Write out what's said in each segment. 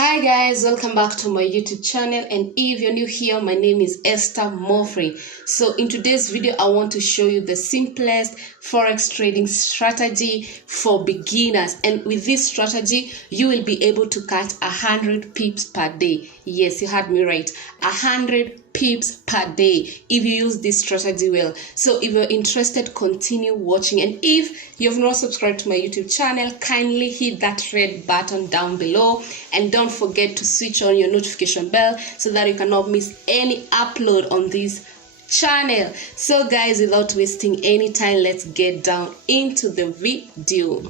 Hi guys, welcome back to my YouTube channel, and if you're new here, my name is Esther Mofrey. So in today's video I want to show you the simplest forex trading strategy for beginners, and with this strategy you will be able to catch 100 pips per day. Yes, you heard me right, 100 pips per day if you use this strategy well. So if you're interested, continue watching, and if you've not subscribed to my YouTube channel, kindly hit that red button down below, and don't forget to switch on your notification bell so that you cannot miss any upload on this channel. So guys, without wasting any time, let's get down into the video.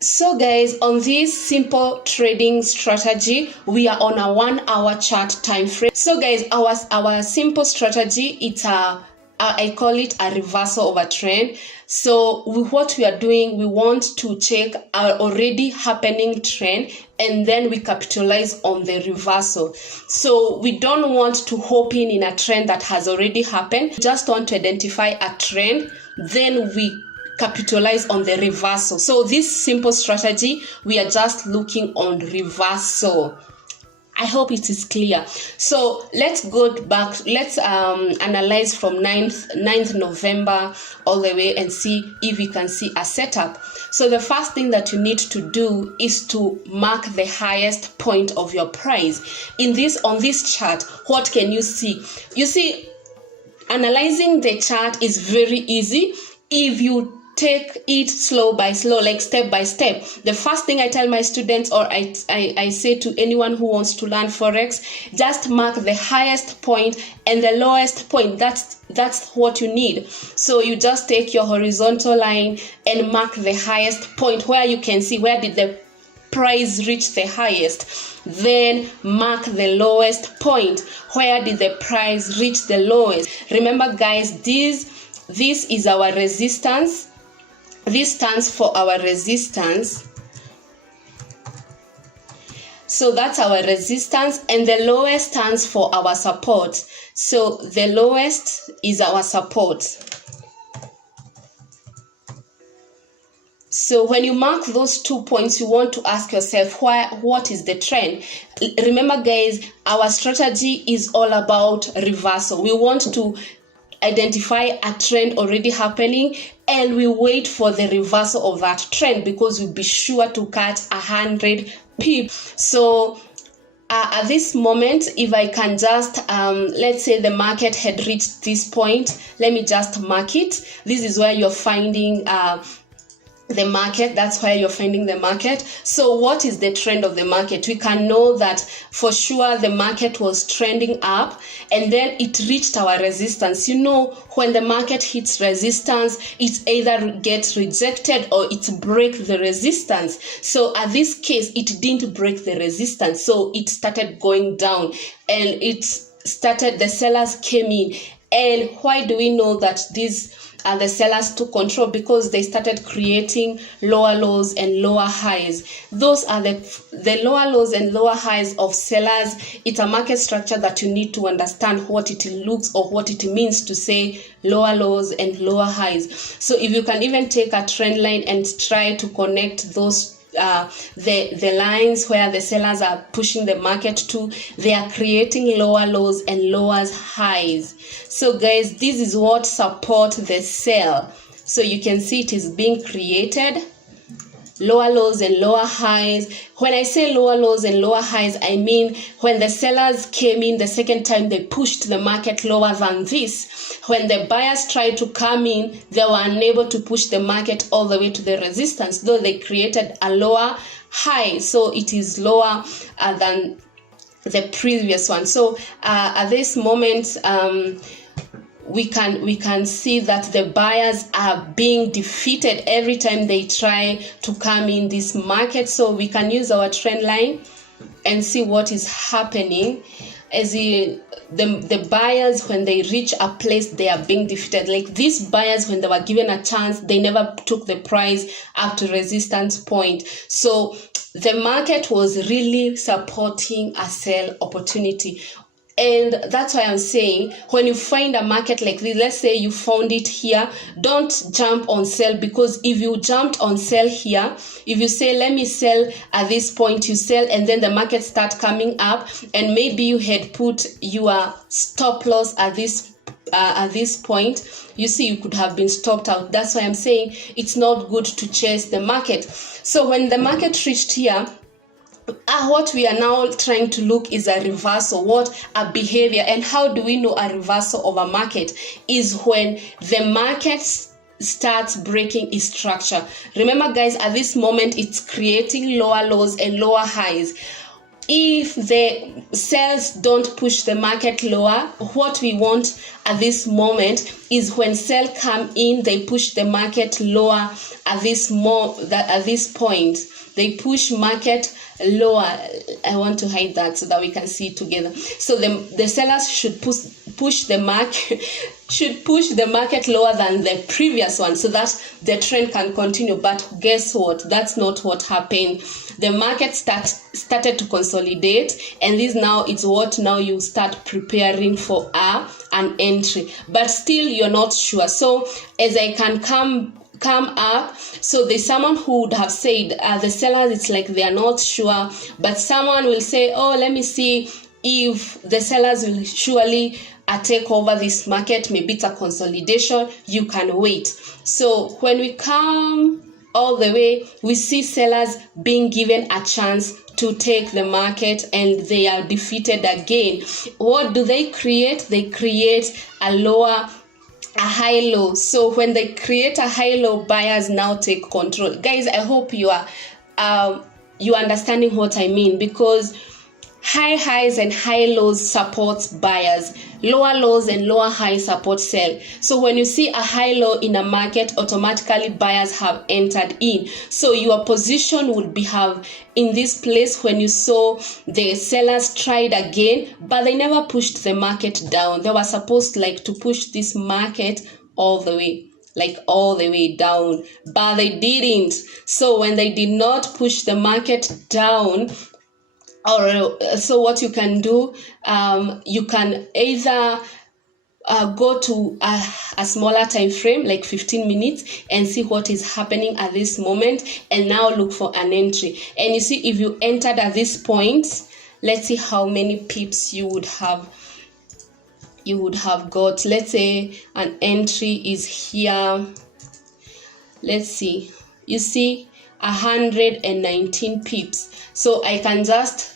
So guys, on this simple trading strategy, we are on a 1 hour chart time frame. So guys, our simple strategy, it's I call it a reversal of a trend. So what we are doing, we want to check our already happening trend, and then we capitalize on the reversal. So we don't want to hop in a trend that has already happened. We just want to identify a trend, then we capitalize on the reversal. So this simple strategy, we are just looking on reversal. I hope it is clear. So let's go back. Let's analyze from 9th November all the way and see if we can see a setup. So the first thing that you need to do is to mark the highest point of your price. On this chart, what can you see? You see, analyzing the chart is very easy if you take it slow by slow, like step by step. The first thing I tell my students, or I say to anyone who wants to learn forex, just mark the highest point and the lowest point. That's what you need. So you just take your horizontal line and mark the highest point where you can see where did the price reach the highest. Then mark the lowest point, where did the price reach the lowest. Remember guys, this is our resistance. This stands for our resistance. So that's our resistance, and the lowest stands for our support. So the lowest is our support. So when you mark those 2 points, you want to ask yourself, what is the trend? Remember guys, our strategy is all about reversal. We want to identify a trend already happening, and we wait for the reversal of that trend, because we'll be sure to catch 100 pips. So at this moment, if I can just let's say the market had reached this point, let me just mark it. This is where you're finding the market. That's where you're finding the market. So what is the trend of the market? We can know that for sure the market was trending up, and then it reached our resistance. You know, when the market hits resistance, it either gets rejected or it breaks the resistance. So at this case, it didn't break the resistance, so it started going down, and the sellers came in. And why do we know that these the sellers took control? Because they started creating lower lows and lower highs. Those are the lower lows and lower highs of sellers. It's a market structure that you need to understand what it looks or what it means to say lower lows and lower highs. So if you can even take a trend line and try to connect those the lines where the sellers are pushing the market to, they are creating lower lows and lower highs. So guys, this is what support the sell. So you can see it is being created, lower lows and lower highs. When I say lower lows and lower highs, I mean when the sellers came in the second time, they pushed the market lower than this. When the buyers tried to come in, they were unable to push the market all the way to the resistance, though they created a lower high. So it is lower than the previous one. So at this moment, we can see that the buyers are being defeated every time they try to come in this market. So we can use our trend line and see what is happening. As the buyers, when they reach a place, they are being defeated. Like these buyers, when they were given a chance, they never took the price up to resistance point. So the market was really supporting a sell opportunity. And that's why I'm saying, when you find a market like this, let's say you found it here, don't jump on sell, because if you jumped on sell here, if you say, let me sell at this point, you sell, and then the market start coming up, and maybe you had put your stop loss at this point, you see you could have been stopped out. That's why I'm saying it's not good to chase the market. So when the market reached here, what we are now trying to look is a reversal, what a behavior. And how do we know a reversal of a market? Is when the market starts breaking its structure. Remember guys, at this moment it's creating lower lows and lower highs. If the sales don't push the market lower, what we want at this moment is when sell come in, they push the market lower at this point. They push market lower. I want to hide that so that we can see it together. So the sellers should push the market lower than the previous one, so that the trend can continue. But guess what? That's not what happened. The market started to consolidate, and this now is what now you start preparing for an entry, but still you're not sure. So as I can come up, so there's someone who would have said the sellers, it's like they are not sure, but someone will say, oh, let me see if the sellers will surely take over this market. Maybe it's a consolidation, you can wait. So when we come all the way, we see sellers being given a chance to take the market, and they are defeated again. What do they create? They create a high low. So when they create a high low, buyers now take control. Guys, I hope you are understanding what I mean, because high highs and high lows supports buyers, lower lows and lower highs support sell. So when you see a high low in a market, automatically buyers have entered in. So your position would be have in this place when you saw the sellers tried again, but they never pushed the market down. They were supposed to push this market all the way down, but they didn't. So when they did not push the market down, so what you can do, you can either go to a smaller time frame, like 15 minutes, and see what is happening at this moment, and now look for an entry. And you see, if you entered at this point, let's see how many pips you would have got. Let's say an entry is here. Let's see, you see 119 pips. So I can just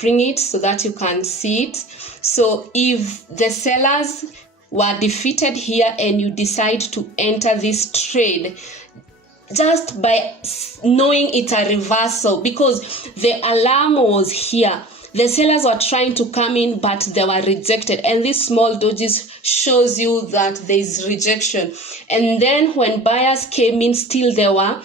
bring it so that you can see it. So if the sellers were defeated here and you decide to enter this trade, just by knowing it's a reversal, because the alarm was here, the sellers were trying to come in but they were rejected, and this small dodges shows you that there is rejection. And then when buyers came in, still there were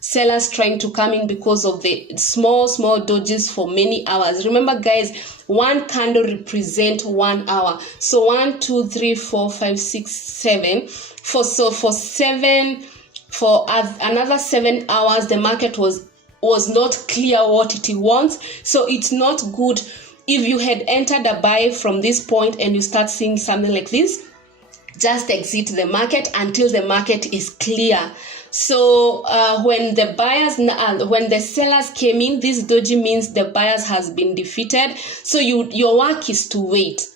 sellers trying to come in because of the small dodges for many hours. Remember guys, one candle represents 1 hour. So 1, 2, 3, 4, 5, 6, 7. For another 7 hours, the market was not clear what it wants. So it's not good if you had entered a buy from this point and you start seeing something like this. Just exit the market until the market is clear. So when the sellers came in, this doji means the buyers has been defeated. So your work is to wait.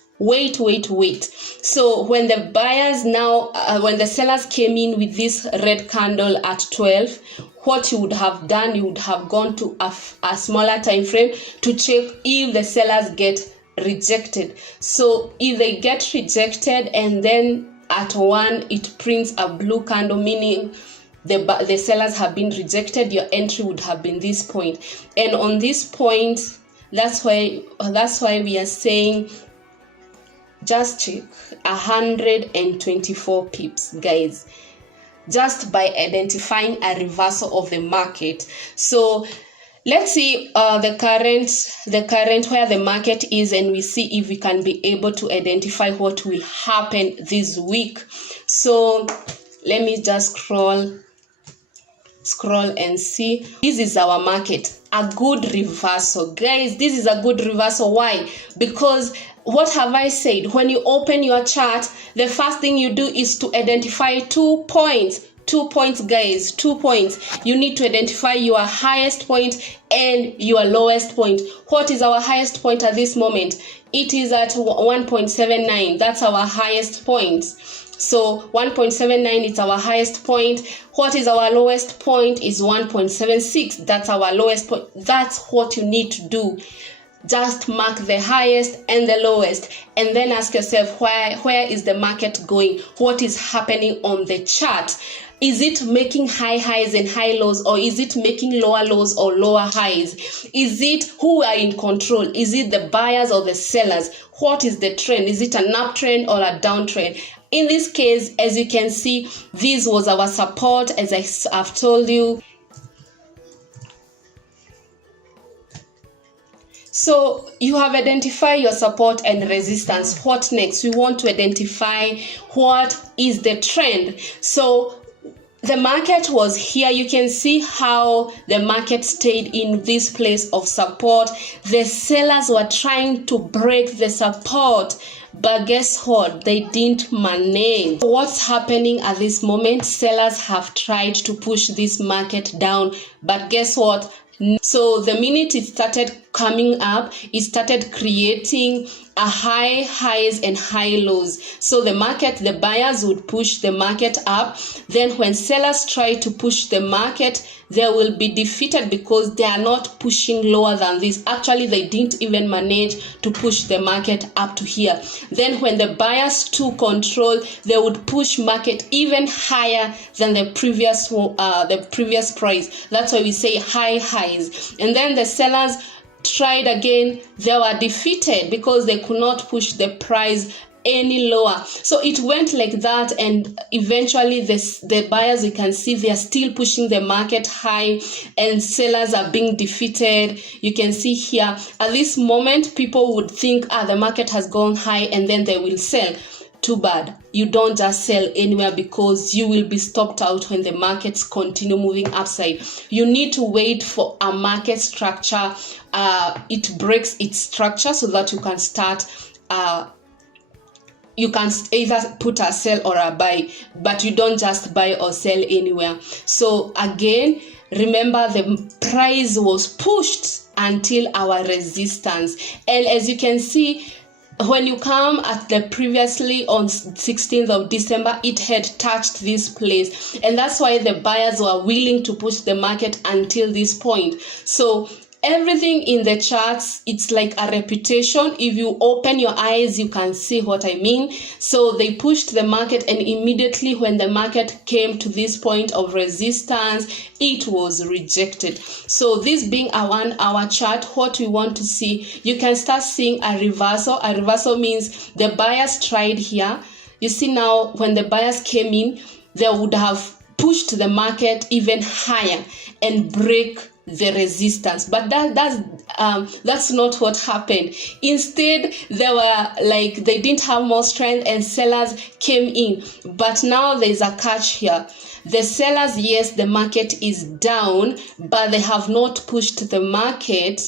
So when the buyers now, when the sellers came in with this red candle at 12, what you would have done, you would have gone to a smaller time frame to check if the sellers get rejected. So if they get rejected and then at 1 it prints a blue candle, meaning the sellers have been rejected, your entry would have been this point. And on this point, that's why we are saying just check 124 pips, guys, just by identifying a reversal of the market. So let's see the current where the market is, and we see if we can be able to identify what will happen this week. So let me just scroll and see. This is our market a good reversal. Guys, this is a good reversal. Why? Because what have I said? When you open your chart, the first thing you do is to identify 2 points. 2 points, guys, 2 points. You need to identify your highest point and your lowest point. What is our highest point at this moment? It is at 1.79. That's our highest point. So 1.79 is our highest point. What is our lowest point? Is 1.76. That's our lowest point. That's what you need to do. Just mark the highest and the lowest, and then ask yourself, where is the market going? What is happening on the chart? Is it making high highs and high lows, or is it making lower lows or lower highs? Is it who are in control? Is it the buyers or the sellers? What is the trend? Is it an uptrend or a downtrend? In this case, as you can see, this was our support, as I've told you. So you have identified your support and resistance. What next? We want to identify what is the trend. So the market was here. You can see how the market stayed in this place of support. The sellers were trying to break the support, but guess what? They didn't manage. What's happening at this moment? Sellers have tried to push this market down, but guess what? So the minute it started coming up, it started creating a highs and high lows. So the buyers would push the market up. Then when sellers try to push the market, they will be defeated because they are not pushing lower than this. Actually, they didn't even manage to push the market up to here. Then when the buyers took control, they would push market even higher than the previous price. That's why we say high highs. And then the sellers tried again. They were defeated because they could not push the price any lower. So it went like that, and eventually the buyers, you can see they are still pushing the market high, and sellers are being defeated. You can see here at this moment, people would think the market has gone high, and then they will sell. Too bad. You don't just sell anywhere, because you will be stopped out when the markets continue moving upside. You need to wait for a market structure. It breaks its structure so that you can start. You can either put a sell or a buy, but you don't just buy or sell anywhere. So again, remember, the price was pushed until our resistance. And as you can see, when you come at the previously on 16th of December, it had touched this place. And that's why the buyers were willing to push the market until this point. So everything in the charts, it's like a reputation. If you open your eyes, you can see what I mean. So they pushed the market, and immediately when the market came to this point of resistance, it was rejected. So this being a 1 hour chart, what we want to see, you can start seeing a reversal. A reversal means the buyers tried here. You see now, when the buyers came in, they would have pushed the market even higher and break the resistance, but that's not what happened. Instead, they didn't have more strength, and sellers came in. But now there's a catch here. The sellers, yes, the market is down, but they have not pushed the market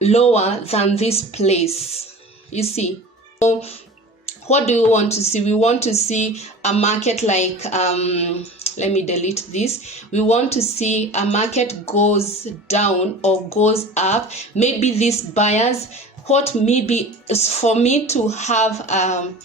lower than this place. You see. So what do we want to see? We want to see a market like let me delete this. We want to see a market goes down or goes up. Maybe these buyers, what maybe is for me to have an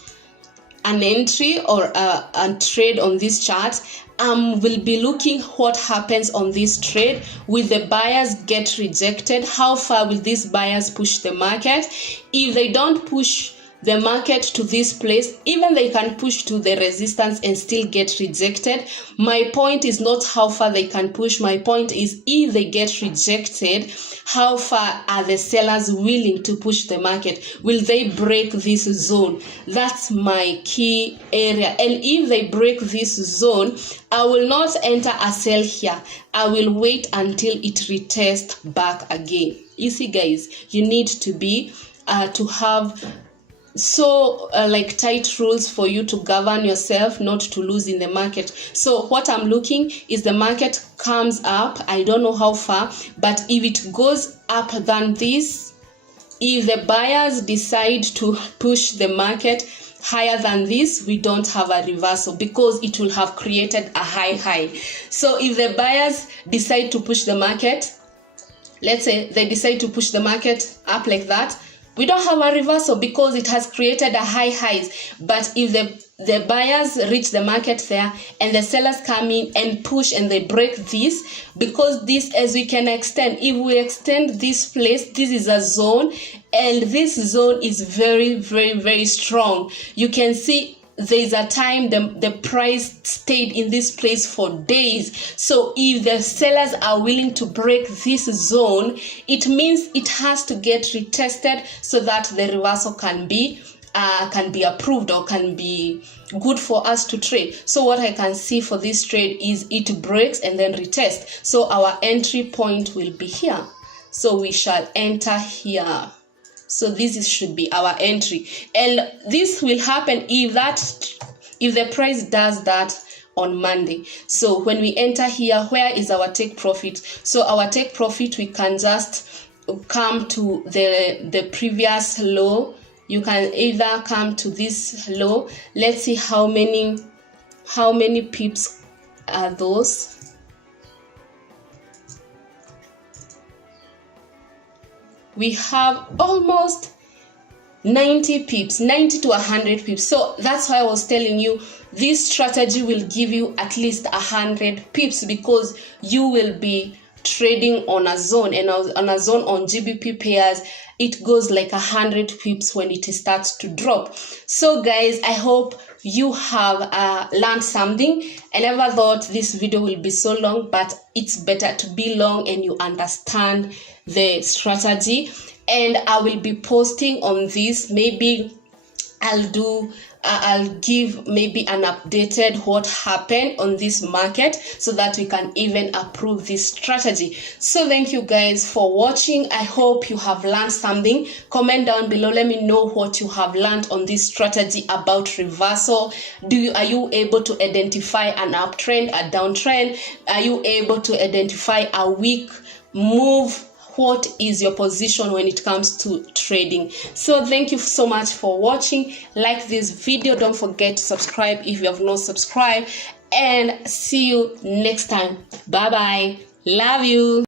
entry or a trade on this chart, will be looking what happens on this trade. Will the buyers get rejected? How far will these buyers push the market? If they don't push the market to this place, even they can push to the resistance and still get rejected. My point is not how far they can push. My point is, if they get rejected, how far are the sellers willing to push the market? Will they break this zone? That's my key area. And if they break this zone, I will not enter a sell here. I will wait until it retests back again. You see, guys, you need to be to have like tight rules for you to govern yourself not to lose in the market. So what I'm looking is the market comes up, I don't know how far, but if it goes up than this, if the buyers decide to push the market higher than this, we don't have a reversal because it will have created a high. So if the buyers decide to push the market, let's say they decide to push the market up like that, we don't have a reversal because it has created a highs. But if the buyers reach the market there and the sellers come in and push and they break this, because this, as we can extend, if we extend this place, this is a zone, and this zone is very strong. You can see there's a time the price stayed in this place for days. So if the sellers are willing to break this zone, it means it has to get retested so that the reversal can be approved or can be good for us to trade. So what I can see for this trade is it breaks and then retest. So our entry point will be here. So we shall enter here. So this should be our entry, and this will happen if the price does that on Monday. So when we enter here, where is our take profit? So our take profit, we can just come to the previous low. You can either come to this low. Let's see how many pips are those. We have almost 90 pips, 90 to 100 pips. So that's why I was telling you this strategy will give you at least 100 pips, because you will be trading on a zone, and on a zone on GBP pairs, it goes like 100 pips when it starts to drop. So guys, I hope you have learned something. I never thought this video will be so long, but it's better to be long and you understand the strategy. And I will be posting on this. Maybe I'll give maybe an updated what happened on this market so that we can even approve this strategy. So thank you guys for watching. I hope you have learned something. Comment down below, let me know what you have learned on this strategy about reversal. Are you able to identify an uptrend, a downtrend? Are you able to identify a weak move? What is your position when it comes to trading? So thank you so much for watching. Like this video, don't forget to subscribe if you have not subscribed, and see you next time. Bye bye. Love you.